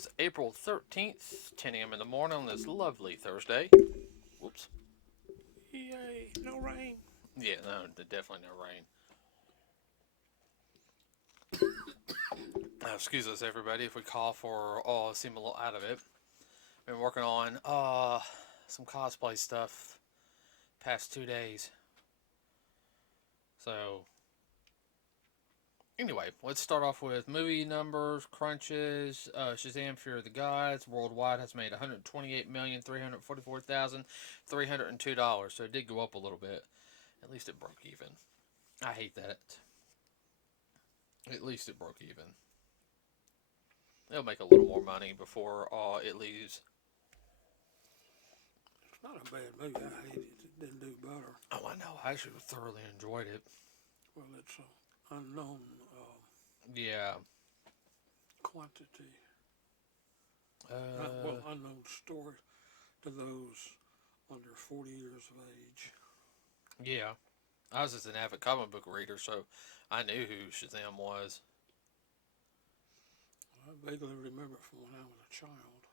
is April 13th, 10 a.m. in the morning on this lovely Thursday. Whoops. Yay, no rain. Yeah, no, definitely no rain. Excuse us, everybody, if we cough or seem a little out of it. Been working on some cosplay stuff past 2 days. So, anyway, let's start off with movie numbers, crunches. Shazam! Fear of the Gods worldwide has made $128,344,302. So it did go up a little bit. At least it broke even. I hate that. At least it broke even. It'll make a little more money before it leaves. It's not a bad movie. I hate it. It didn't do better. Oh, I know. I actually thoroughly enjoyed it. Well, it's an unknown Yeah. quantity. Unknown story to those under 40 years of age. Yeah. I was just an avid comic book reader, so I knew who Shazam was. I vaguely remember from when I was a child.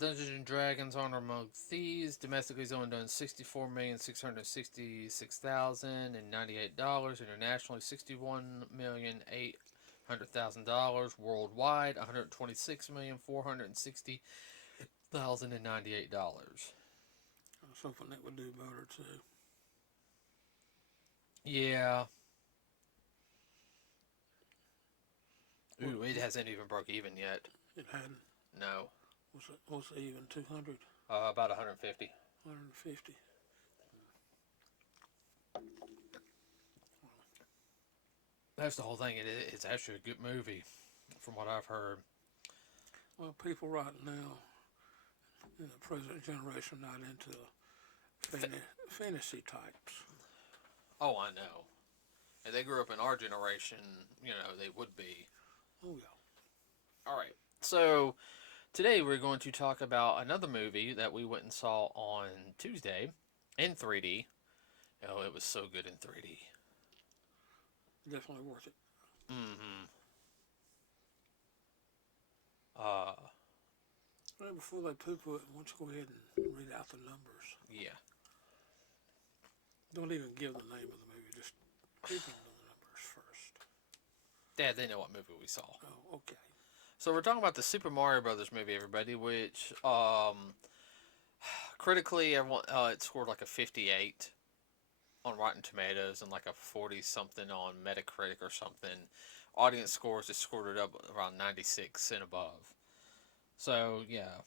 Dungeons and Dragons Honor Among Thieves domestically is only done $64,666,098. Internationally, $61,800,000. Worldwide, $126,460,098. I was hoping that would do better too. Yeah. Ooh, it hasn't even broke even yet. It hadn't. No. Was it even 200? About 150. 150. That's the whole thing. It's actually a good movie, from what I've heard. Well, people right now in the present generation not into fantasy types. Oh, I know. If they grew up in our generation, they would be. Oh, yeah. All right. So, today we're going to talk about another movie that we went and saw on Tuesday in 3D. Oh, it was so good in 3D. Definitely worth it. Mm-hmm. Right before they poo-poo it, why don't you go ahead and read out the numbers? Yeah. Don't even give the name of the movie. Just read them the numbers first. Dad, they know what movie we saw. Oh, okay. So we're talking about the Super Mario Brothers movie, everybody, which critically, everyone it scored like a 58 on Rotten Tomatoes and like a 40-something on Metacritic or something. Audience scores just scored it up around 96 and above. So, yeah.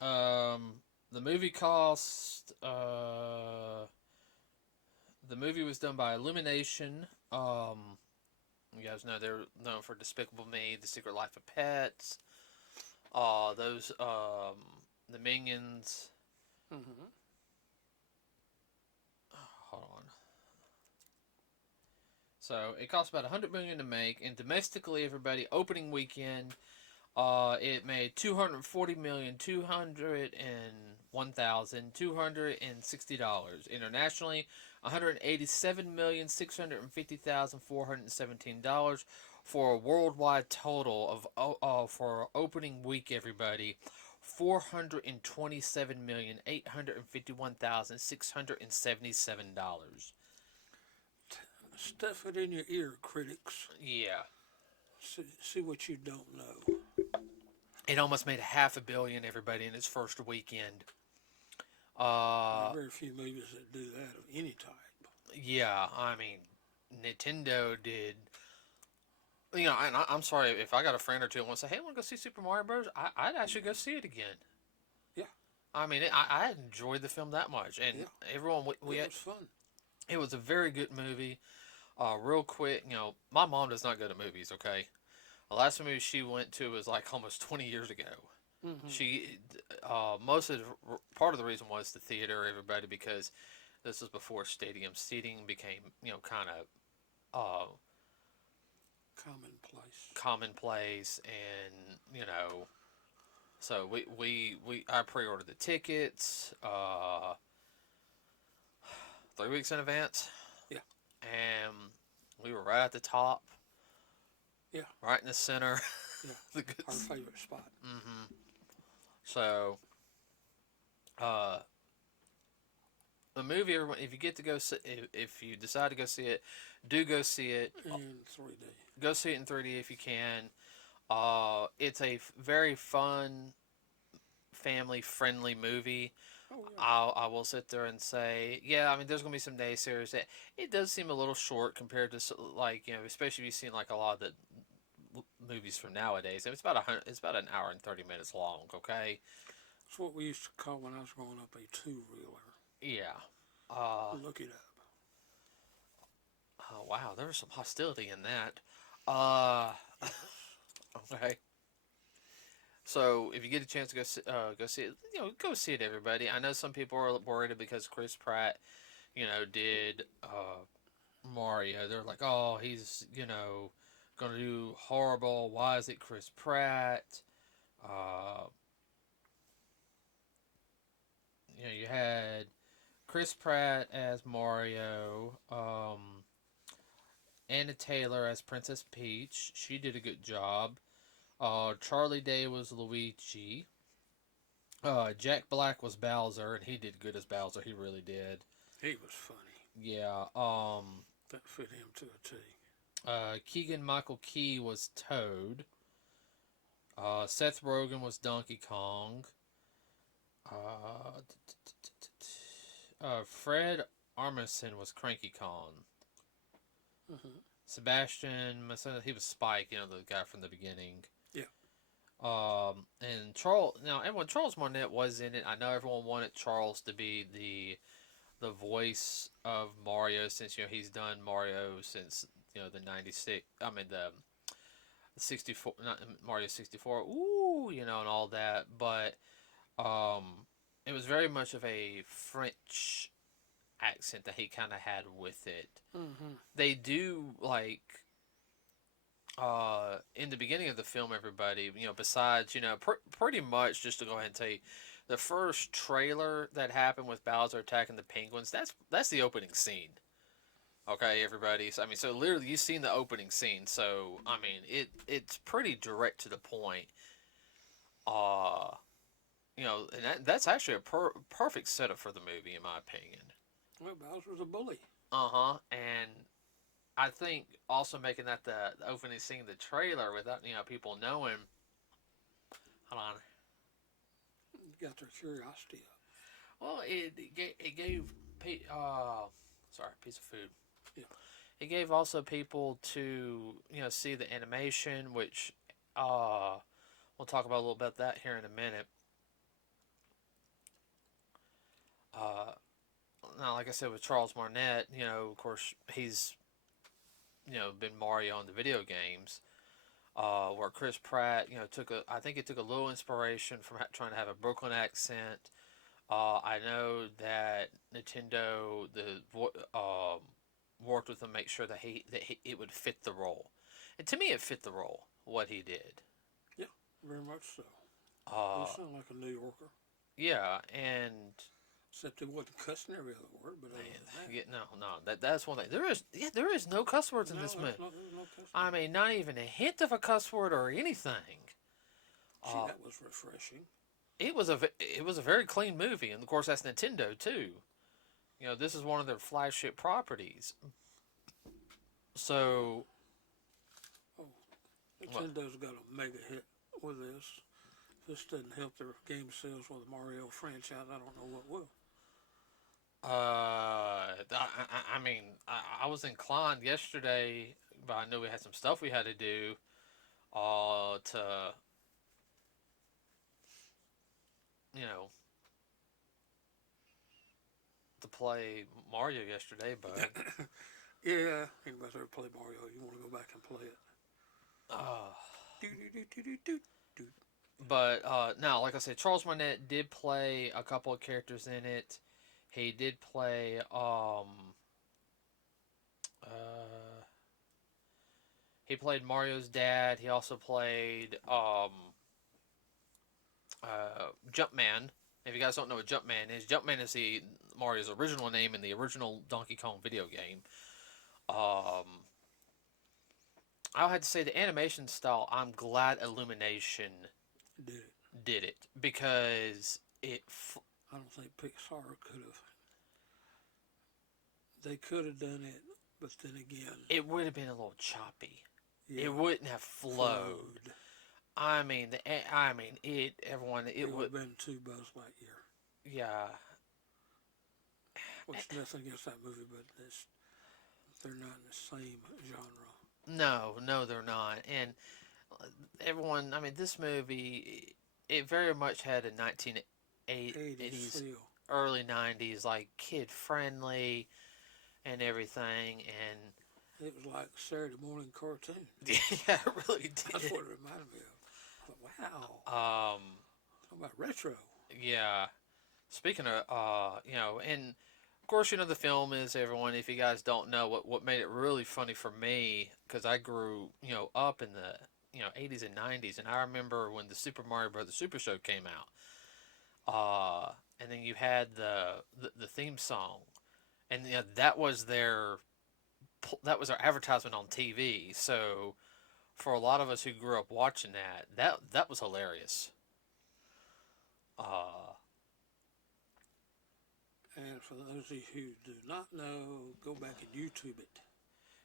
The movie cost... the movie was done by Illumination. You guys know they're known for Despicable Me, The Secret Life of Pets. The Minions. Mm-hmm. Hold on. So it cost about $100 million to make, and domestically, everybody, opening weekend, it made $240,201,260. Internationally, $187,650,417 for a worldwide total of for opening week, everybody, $427,851,677. Stuff it in your ear, critics. Yeah. See what you don't know. It almost made $500 million, everybody, in its first weekend. There are very few movies that do that of any type. Yeah, I mean, Nintendo did. And I'm sorry if I got a friend or two and want to say, "Hey, I want to go see Super Mario Bros." I'd actually go see it again. Yeah. I mean, I enjoyed the film that much, and everyone it was fun. It was a very good movie. Real quick, my mom does not go to movies. Okay, the last movie she went to was like almost 20 years ago. Mm-hmm. She, part of the reason was the theater, everybody, because this was before stadium seating became, kind of commonplace, and so I pre-ordered the tickets 3 weeks in advance. Yeah, and we were right at the top. Yeah. right in the center. Yeah. The good. Our favorite spot. Mm-hmm. So, uh, the movie, everyone, if you get to go see, if you decide to go see it, do go see it. In 3D. Go see it in 3D if you can. It's a very fun, family-friendly movie. Oh yeah. I will sit there and say, yeah, I mean, there's gonna be some naysayers that it does seem a little short compared to like especially if you've seen like a lot of the movies from nowadays. It's about it's about an hour and 30 minutes long. Okay, It's what we used to call when I was growing up a two-reeler. yeah. Uh, Look it up. oh wow, there was some hostility in that. Uh, Yes. okay. So if you get a chance to go see it, go see it, everybody. I know some people are worried because Chris Pratt, did Mario. They're like, oh, he's gonna do horrible. Why is it Chris Pratt? Uh, you had Chris Pratt as Mario. Anna Taylor as Princess Peach. She did a good job. Charlie Day was Luigi. Jack Black was Bowser, and he did good as Bowser. He really did. He was funny. Yeah. That fit him to a T. Keegan Michael Key was Toad. Seth Rogen was Donkey Kong. Fred Armisen was Cranky Kong. Mm-hmm. Sebastian, he was Spike, the guy from the beginning. Yeah. And Charles Martinet was in it. I know everyone wanted Charles to be the voice of Mario since he's done Mario since the 96. I mean the 64, not Mario 64. Ooh, and all that. But it was very much of a French accent that he kind of had with it. Mm-hmm. They do like in the beginning of the film, everybody, besides, pretty much just to go ahead and tell you, the first trailer that happened with Bowser attacking the penguins, that's the opening scene. Okay, everybody. So, I mean, so literally you've seen the opening scene. So, I mean, it's pretty direct to the point. Uh, and that's actually a perfect setup for the movie, in my opinion. Well, Bowser's a bully. Uh-huh. And I think also making that the opening scene of the trailer without people knowing. Hold on. Got their curiosity up. Well, it gave sorry, piece of food. Yeah. It gave also people to see the animation, which we'll talk about a little bit that here in a minute. Now, like I said, with Charles Martinet, of course he's been Mario on the video games. Where Chris Pratt, I think he took a little inspiration from trying to have a Brooklyn accent. I know that Nintendo worked with him to make sure that it would fit the role, and to me, it fit the role what he did. Yeah, very much so. Uh, He sounded like a New Yorker, yeah, and except he wasn't cussing every other word. But that's one thing. There is no cuss words in this movie. No cussing. I mean, not even a hint of a cuss word or anything. See, that was refreshing. It was a very clean movie, and of course that's Nintendo too. This is one of their flagship properties. So, Nintendo's got a mega hit with this. If this doesn't help their game sales with the Mario franchise, I don't know what will. I mean, I was inclined yesterday, but I knew we had some stuff we had to do, to, to play Mario yesterday, but Yeah, anybody's ever play Mario, you want to go back and play it. But now, like I said, Charles Martinet did play a couple of characters in it. He did play he played Mario's dad. He also played Jumpman. If you guys don't know what Jumpman is the Mario's original name in the original Donkey Kong video game. I had to say the animation style. I'm glad Illumination Did it? did it because I don't think Pixar could have. They could have done it, but then again, it would have been a little choppy. yeah, It wouldn't have flowed. I mean, everyone, It would would, have been two Buzz Lightyear. yeah. Which nothing against that movie, but they're not in the same genre. No, they're not. And everyone, I mean, this movie, it very much had a 80s 1980s, feel. early 90s, like kid friendly and everything. And It was like Saturday morning cartoon. yeah, it really did. That's what it reminded me of. But wow, talking about retro. Yeah. Speaking of, and of course, the film is everyone. If you guys don't know what made it really funny for me, because I grew, up in the, 80s and 90s, and I remember when the Super Mario Brothers Super Show came out. And then you had the theme song, and that was their advertisement on TV. So for a lot of us who grew up watching that was hilarious. Uh, And for those of you who do not know, go back and YouTube it.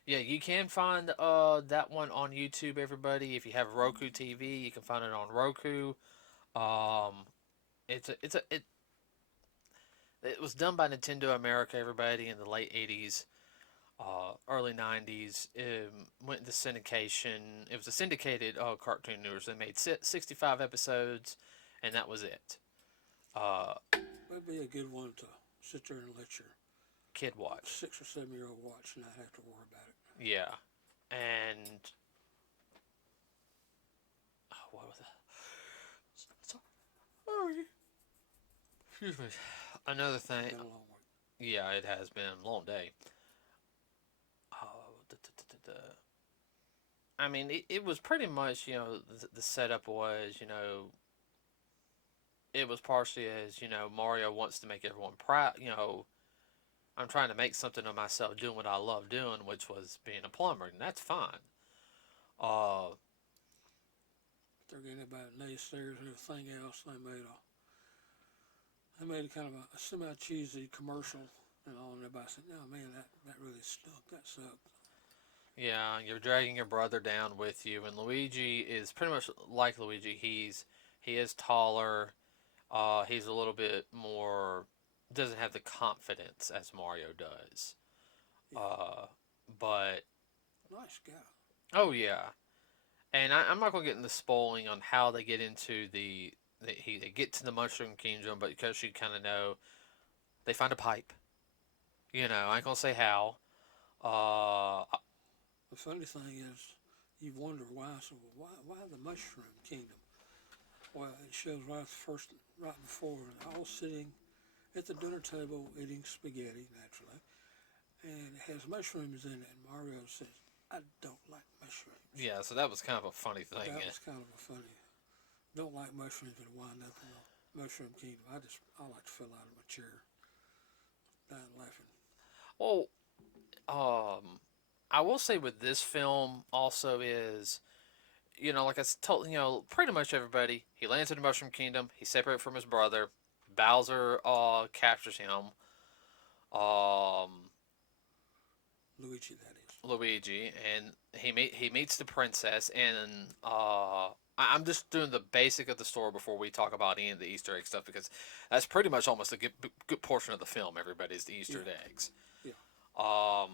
yeah, you can find that one on YouTube. Everybody, if you have Roku TV, you can find it on Roku. Um, it was done by Nintendo America. Everybody in the late '80s, early '90s. It went into syndication. It was a syndicated Cartoon Network. They made 65 episodes, and that was it. Uh, That'd be a good one to sit there and let your Kid watch. 6 or 7-year-old watch and not have to worry about it. Yeah, and what was that? Sorry. Excuse me. Another thing. It's been a long week. Yeah, it has been a long day. I mean, it was pretty much, the setup was, it was partially as, Mario wants to make everyone proud, I'm trying to make something of myself doing what I love doing, which was being a plumber, and that's fine. Uh, They're getting about naysayers and everything else. They made a kind of a semi-cheesy commercial and all, and everybody said, no, man, that really stunk. That sucked. yeah, you're dragging your brother down with you, and Luigi is pretty much like Luigi. He is taller. He's a little bit more, doesn't have the confidence as Mario does. Yeah. But Nice guy. oh yeah, and I'm not gonna get into spoiling on how they get into they get to the Mushroom Kingdom, but because you kind of know, they find a pipe. I ain't gonna say how. Uh, The funny thing is, you wonder why. So why the Mushroom Kingdom? Well, it shows right before, they're all sitting at the dinner table eating spaghetti, naturally, and it has mushrooms in it. And Mario says, "I don't like mushrooms." yeah, so that was kind of a funny thing. That was kind of a funny. Don't like mushrooms and wind up in the Mushroom Kingdom. I like to fell out of my chair, dying laughing. Well, I will say with this film also is, like I told, pretty much everybody. He lands in the Mushroom Kingdom. He's separated from his brother. Bowser captures him. Luigi, that is. Luigi, and he meets the princess, and I'm just doing the basic of the story before we talk about any of the Easter egg stuff, because that's pretty much almost a good portion of the film. Everybody's the Easter eggs. Yeah.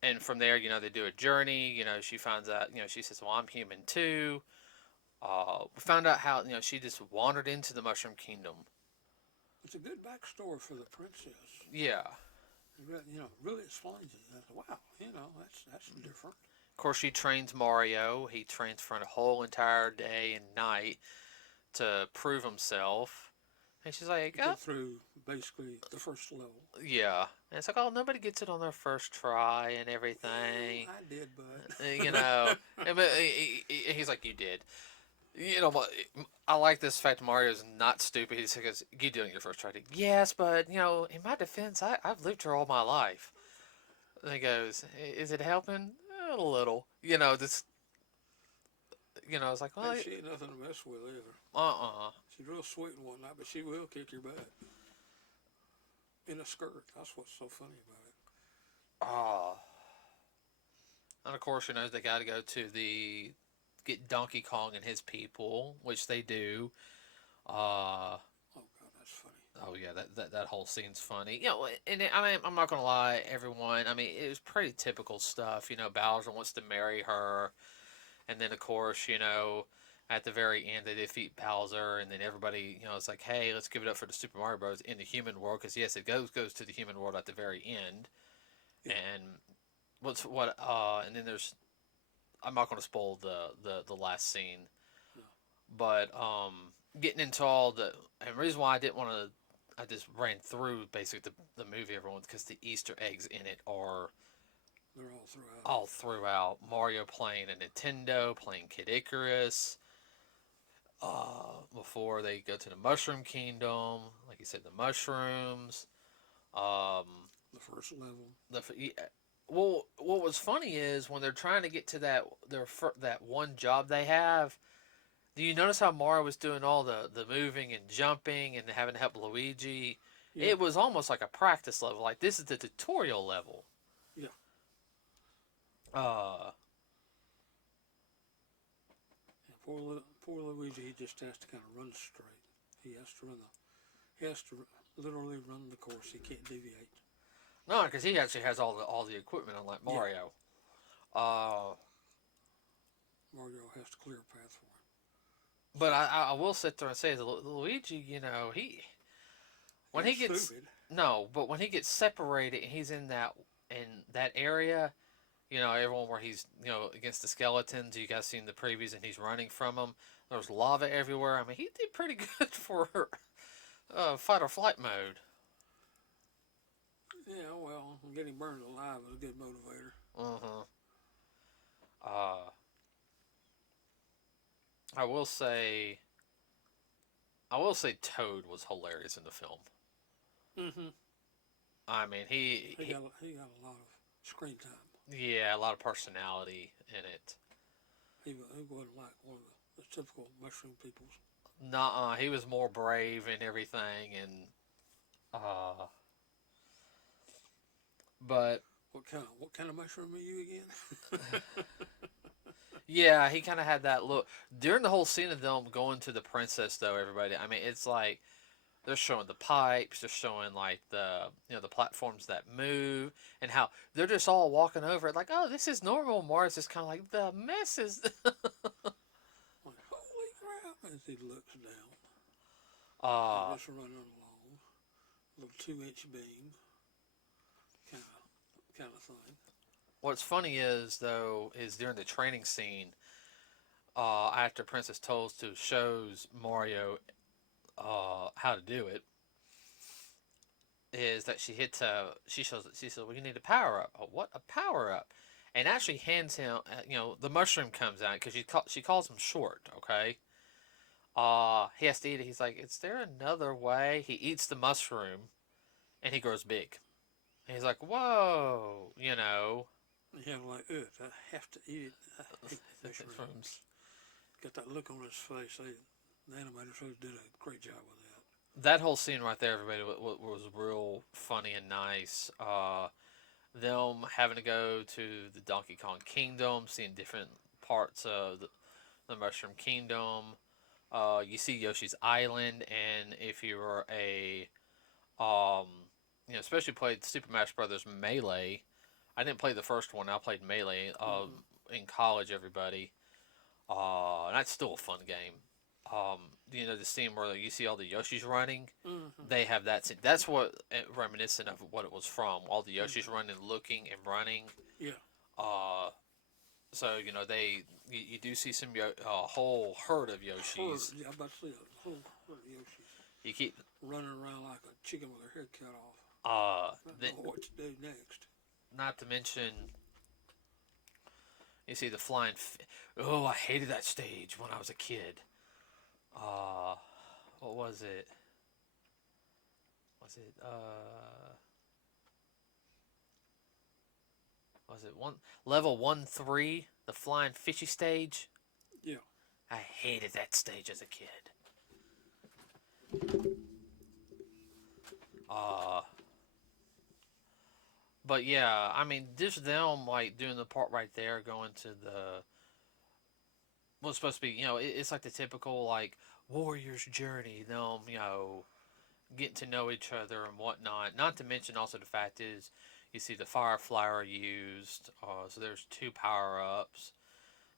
And from there, they do a journey. She finds out. She says, "Well, I'm human too." We found out how she just wandered into the Mushroom Kingdom. It's a good backstory for the princess. Yeah. It really explains it. Wow, that's different. Of course, she trains Mario. He trains for a whole entire day and night to prove himself. And she's like, Get through basically the first level. yeah. And it's like, oh, nobody gets it on their first try and everything. I did, but And he's like, you did. I like this fact Mario's not stupid. He says, you did it on your first try. Yes, but, in my defense, I've lived here all my life. And he goes, is it helping? a little. You know, this. You know, it's like, well, Hey, she ain't nothing to mess with either. uh-uh. She's real sweet and whatnot, but she will kick your butt in a skirt. That's what's so funny about it. Uh, and of course, you know, they got to go to get Donkey Kong and his people, which they do. Uh, Oh God, that's funny. oh yeah, that whole scene's funny. You know, and I mean, I'm not gonna lie, everyone. I mean, it was pretty typical stuff. You know, Bowser wants to marry her, and then of course, you know, at the very end they defeat Bowser, and then everybody, you know, it's like, hey, let's give it up for the Super Mario Bros. In the human world, because yes, it goes to the human world at the very end, Yeah. and and then there's, I'm not going to spoil the last scene, No. but getting into all and the reason why I didn't want to, I just ran through basically the movie, everyone, because the Easter eggs in it are They're all throughout. all throughout. Mario playing a Nintendo, playing Kid Icarus. Before they go to the Mushroom Kingdom, like you said, the mushrooms. Um, The first level. well, what was funny is when they're trying to get to that one job they have. Do you notice how Mario was doing all the moving and jumping and having to help Luigi? Yeah. It was almost like a practice level. Like this is the tutorial level. Yeah. Uh, Yeah, poor Luigi. He just has to kind of run straight. He has to run the. He has to literally run the course. He can't deviate. no, because he actually has all the equipment, unlike Mario. Mario has to clear a path for him. But I will sit there and say that Luigi, you know, when he gets stupid. no, but when he gets separated and he's in that area, you know, everyone where he's, you know, against the skeletons. You guys seen the previews and he's running from them. There's lava everywhere. I mean, he did pretty good for fight or flight mode. Yeah, well, getting burned alive is a good motivator. Uh-huh. I will say Toad was hilarious in the film. Mm-hmm. I mean, he got a lot of screen time. Yeah, a lot of personality in it. He wasn't like one of the typical mushroom peoples. Nuh-uh, he was more brave and everything, and but What kind of mushroom are you again? yeah, he kind of had that look during the whole scene of them going to the princess. Though everybody, I mean, it's like they're showing the pipes, they're showing like the platforms that move, and how they're just all walking over it like, oh, this is normal. Mars is kind of like the mess is. Like, holy crap! As he looks down, uh, just running along, little 2-inch beam, kind of thing. what's funny is though is during the training scene, after Princess Toadstool shows Mario how to do it, is that she says, well, you need a power up. Oh, what, a power up? And actually hands him, the mushroom comes out because she calls him short. Okay. He has to eat it. He's like, is there another way? He eats the mushroom, and he grows big. And he's like, whoa, you know. Yeah, like, I have to eat it. I hate mushrooms. Got that look on his face. The animators really did a great job with that. That whole scene right there, everybody, was real funny and nice. Them having to go to the Donkey Kong Kingdom, seeing different parts of the Mushroom Kingdom. You see Yoshi's Island, and if you were especially played Super Smash Brothers Melee. I didn't play the first one. I played Melee in college. Everybody, and that's still a fun game. The scene where you see all the Yoshis running. Mm-hmm. They have that scene. That's what reminiscent of what it was from. All the Yoshis running, looking, and running. Yeah. So you do see some whole herd of Yoshis. Yeah, I'm about to say a whole herd of Yoshis. You keep running around like a chicken with their head cut off. I don't know what to do next. Not to mention, you see the flying. Oh, I hated that stage when I was a kid. What was it? was it one level 1-3, the flying fishy stage? Yeah. I hated that stage as a kid. Uh, but yeah, I mean, just them like doing the part right there, going to the what's supposed to be, it's like the typical like warrior's journey. Them, getting to know each other and whatnot. Not to mention also the fact is you see the fire flower used. So there's two power ups.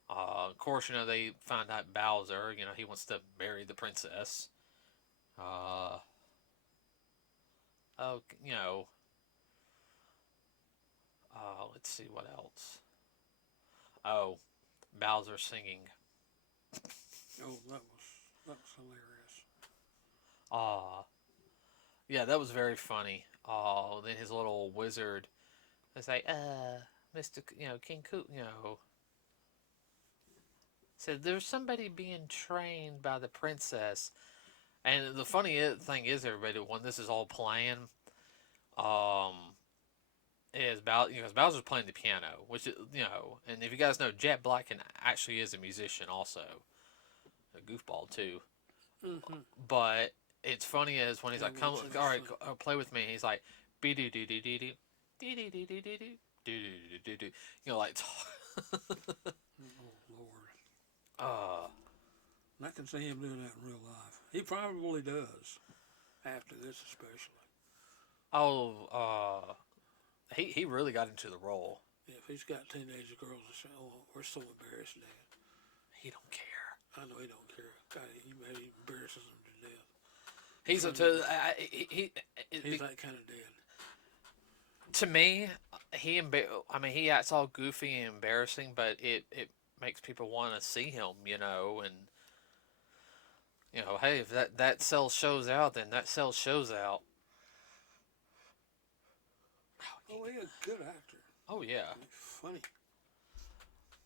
Of course, they find out Bowser. He wants to marry the princess. Uh, oh, let's see what else. Oh, Bowser singing. Oh, that was hilarious. Uh, yeah, that was very funny. Then his little wizard is like, Mr. King Coot, said there's somebody being trained by the princess. And the funny thing is, everybody, when this is all playing, um, Bowser's playing the piano, which and if you guys know, Jet Black actually is a musician, also a goofball too. Mm-hmm. But it's funny as when he's like, "Come, all right, play with me." He's like, "Be do do do do do, do do do do do do do do do," like. Oh Lord. uh, I can see him doing that in real life. He probably does. After this, especially. he really got into the role. If he's got teenage girls that say, "Oh, we're so embarrassed, Dad," He don't care. I know he don't care. God, he embarrasses them to death. He's he's that kind of dad. To me, he acts all goofy and embarrassing, but it makes people want to see him, and hey, if that cell shows out, then that cell shows out. Oh, he's a good actor. Oh yeah. Funny.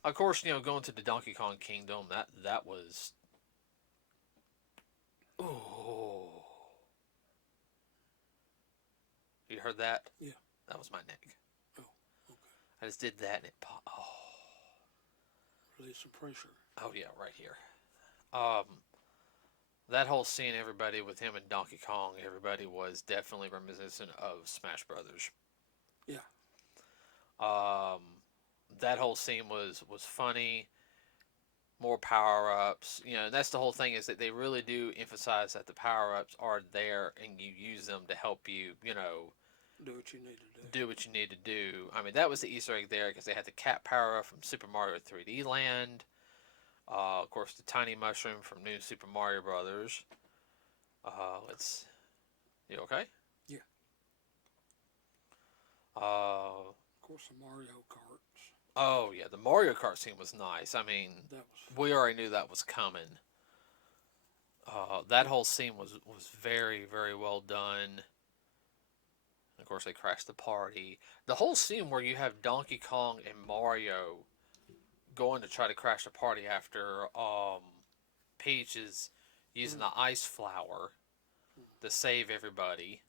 Of course, going to the Donkey Kong Kingdom, that was. Oh. You heard that? Yeah. That was my neck. Oh, okay. I just did that and it popped. Oh. Release some pressure. Oh yeah, right here. That whole scene, everybody with him and Donkey Kong, everybody was definitely reminiscent of Smash Brothers. Yeah. That whole scene was funny. More power ups, and that's the whole thing is that they really do emphasize that the power ups are there and you use them to help you, do what you need to do. Do what you need to do. I mean, that was the Easter egg there because they had the cat power up from Super Mario 3D Land. Of course, the tiny mushroom from New Super Mario Brothers. You okay? Yeah. Of course, the Mario Karts. Oh yeah, the Mario Kart scene was nice. I mean, we already knew that was coming. That whole scene was very, very well done. Of course, they crashed the party. The whole scene where you have Donkey Kong and Mario going to try to crash the party after Peach is using the ice flower to save everybody.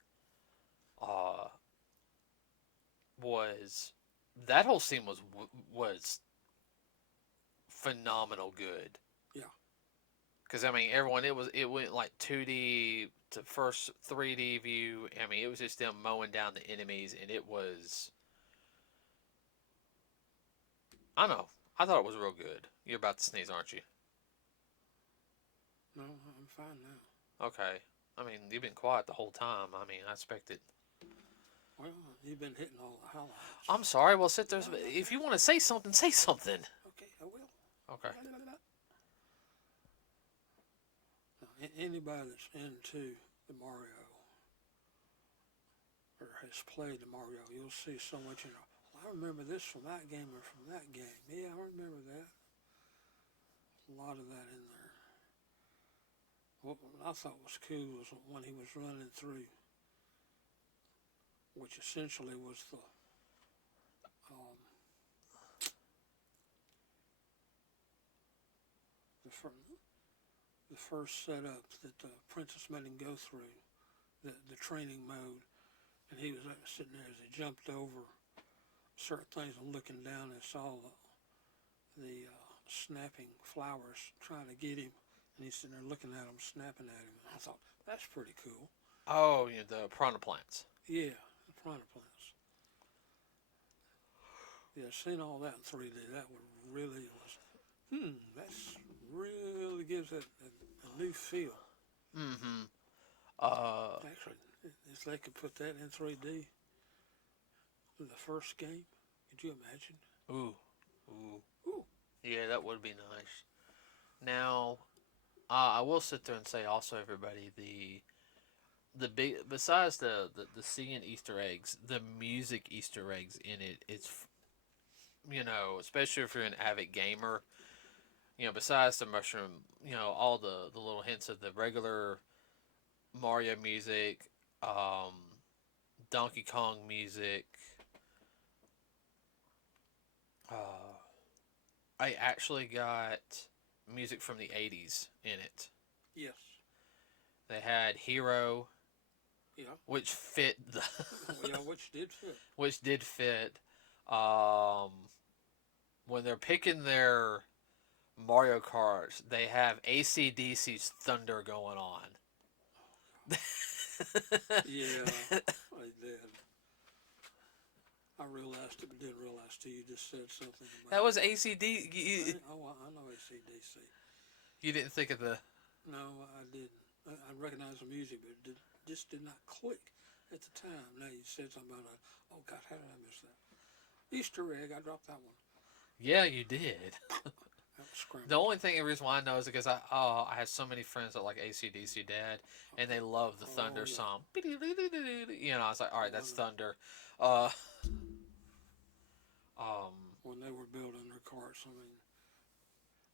That whole scene was phenomenal good. Yeah. Because everyone it went like 2D to first 3D view. It was just them mowing down the enemies, and it was. I don't know. I thought it was real good. You're about to sneeze, aren't you? No, I'm fine now. Okay. You've been quiet the whole time. I expected. Well, you've been hitting all the highlights. I'm sorry. Well, sit there. If you want to say something, say something. Okay, I will. Okay. Anybody that's into the Mario or has played the Mario, you'll see so much I remember this from that game or from that game. Yeah, I remember that. A lot of that in there. What I thought was cool was when he was running through, which essentially was the first setup that the princess made him go through, the training mode, and he was sitting there as he jumped over certain things. I'm looking down and saw the snapping flowers trying to get him, and he's sitting there looking at them, snapping at him. And I thought that's pretty cool. Oh, you know, the piranha plants. Yeah, the piranha plants. Yeah, seeing all that in 3D, that would really that's really gives it a new feel. Mm-hmm. Actually, if they could put that in 3D in the first game, could you imagine? Ooh. Ooh. Ooh. Yeah, that would be nice. Now, I will sit there and say also, everybody, the big, besides the seeing Easter eggs, the music Easter eggs in it, you know, especially if you're an avid gamer, you know, besides the mushroom, you know, all the little hints of the regular Mario music, um, Donkey Kong music. I actually got music from the 80s in it. Yes. They had Hero, Yeah. which fit the Yeah, which did fit. which did fit. Um, when they're picking their Mario Karts, they have AC/DC's Thunder going on. Yeah, I did. I realized it, but didn't realize till you just said something about That was ACD. I know AC/DC. You didn't think of the. No, I didn't. I recognized the music, but it just did not click at the time. Now you said something about oh God, how did I miss that? Easter egg, I dropped that one. Yeah, you did. That was scrambled. The only thing, the reason why I know is because I have so many friends that like AC/DC Dad, and they love the Thunder yeah. song. You know, I was like, all right, that's Thunder. Uh, When they were building their carts, I mean,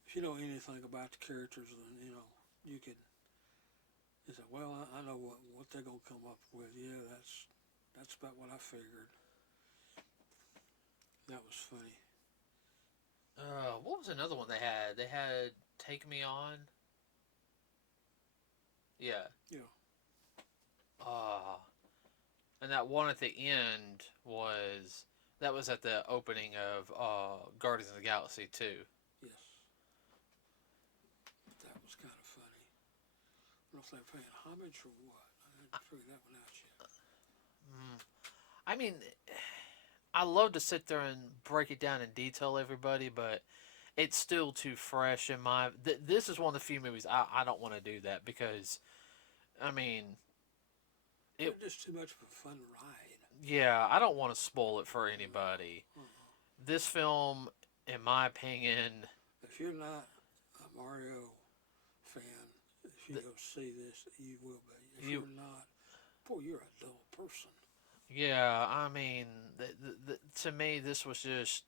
if you know anything about the characters, then you know you could. You say, well, I know what they're gonna come up with. Yeah, that's about what I figured. That was funny. what was another one they had? They had Take Me On. Yeah. Yeah. And that one at the end was at the opening of Guardians of the Galaxy 2. Yes. That was kind of funny. I don't know if they're paying homage or what. I hadn't figured that one out yet. I mean, I love to sit there and break it down in detail, everybody, but it's still too fresh in my. This is one of the few movies I don't want to do that because, I mean, It's just too much of a fun ride. yeah, I don't want to spoil it for anybody. This film, in my opinion, If you're not a Mario fan, if you go see this, you will be. If you're not, boy, you're a dull person. yeah, I mean, to me, this was just.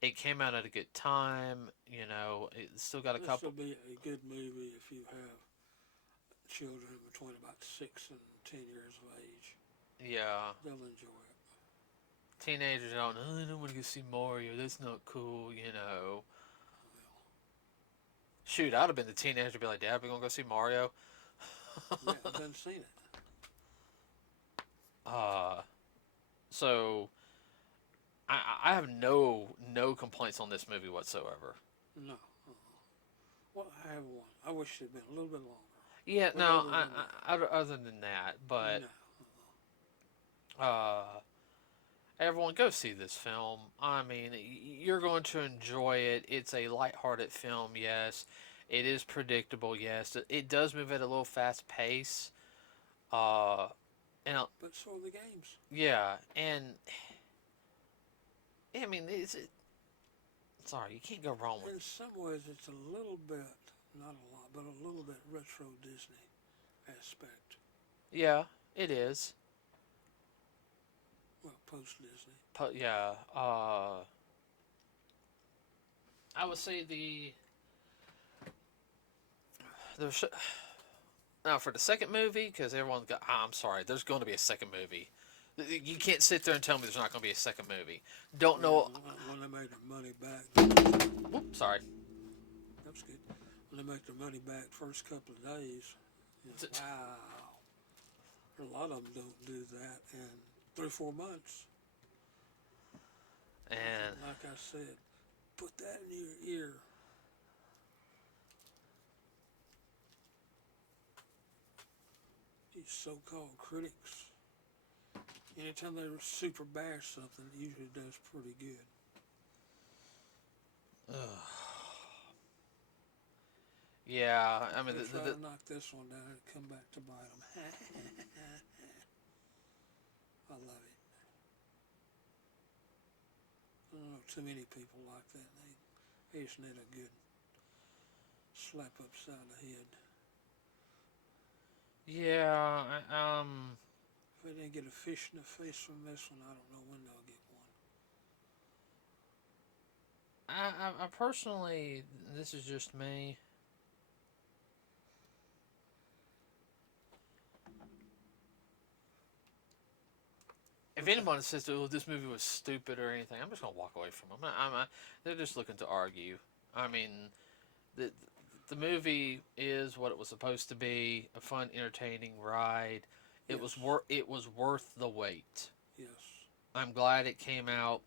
It came out at a good time, you know. It still got a couple. This will be a good movie if you have children between about 6 and 10 years of age. Yeah. They'll enjoy it. Teenagers don't. Oh, I don't want to go see Mario. That's not cool, you know. Well, Shoot, I'd have been the teenager to be like, Dad, we're gonna go see Mario. yeah, I haven't seen it. So I have no complaints on this movie whatsoever. No. Well, I have one. I wish it had been a little bit longer. Yeah, But no, other than that, but no. everyone go see this film. I mean, you're going to enjoy it. It's a lighthearted film, yes. It is predictable, yes. It does move at a little fast pace. But so are the games. Yeah, and I mean, sorry, you can't go wrong with In it. some ways, it's a little bit, not a lot, but a little bit retro Disney aspect. Yeah, it is. Well, post Disney. Yeah. I would say there's now for the second movie because everyone's got. I'm sorry, there's going to be a second movie. You can't sit there and tell me there's not going to be a second movie. Don't know. When they made their money back. Whoops, sorry. That's good. When they make their money back first couple of days. Wow. A lot of them don't do that in 3 or 4 months. And like I said, put that in your ear. These so-called critics, anytime they super bash something, it usually does pretty good. yeah, I mean, They try to knock this one down and come back to bite them. I love it. I don't know too many people like that. They just need a good slap upside the head. yeah, If they didn't get a fish in the face from this one, I don't know when they'll get one. I personally, this is just me. If Okay. anyone says oh, this movie was stupid or anything, I'm just gonna walk away from them. They're just looking to argue. I mean, the the movie is what it was supposed to be—a fun, entertaining ride. It Yes. was worth the wait. Yes. I'm glad it came out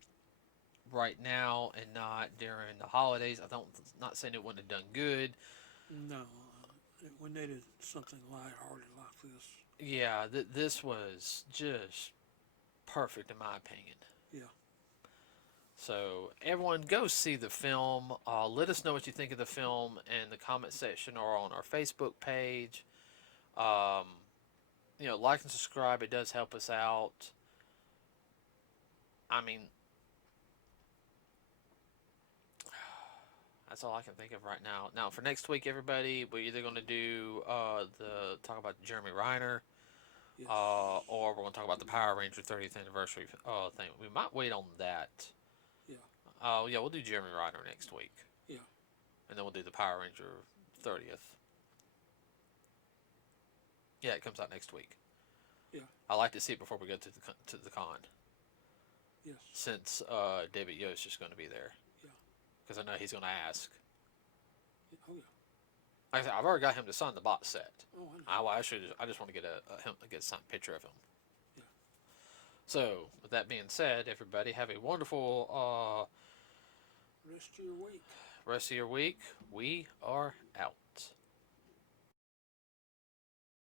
right now and not during the holidays. I don't not saying it wouldn't have done good. No, we needed something lighthearted like this. Yeah, this was just perfect in my opinion. Yeah. So everyone, go see the film. Let us know what you think of the film in the comment section or on our Facebook page. Um, like and subscribe. It does help us out. I mean, that's all I can think of right now. Now for next week, everybody, we're either going to do the talk about Jeremy Reiner, Yes. or we're going to talk about the Power Ranger 30th anniversary thing. We might wait on that. Yeah. Yeah, we'll do Jeremy Reiner next week. Yeah. And then we'll do the Power Ranger 30th. Yeah, it comes out next week. Yeah. I like to see it before we go to the con. Yes. Since David Yost is going to be there. Yeah. Because I know he's going to ask. Oh yeah. Like I said, I've already got him to sign the box set. Oh, I know. I just want to get a signed picture of him. Yeah. So with that being said, everybody have a wonderful Rest of your week. rest of your week. We are out.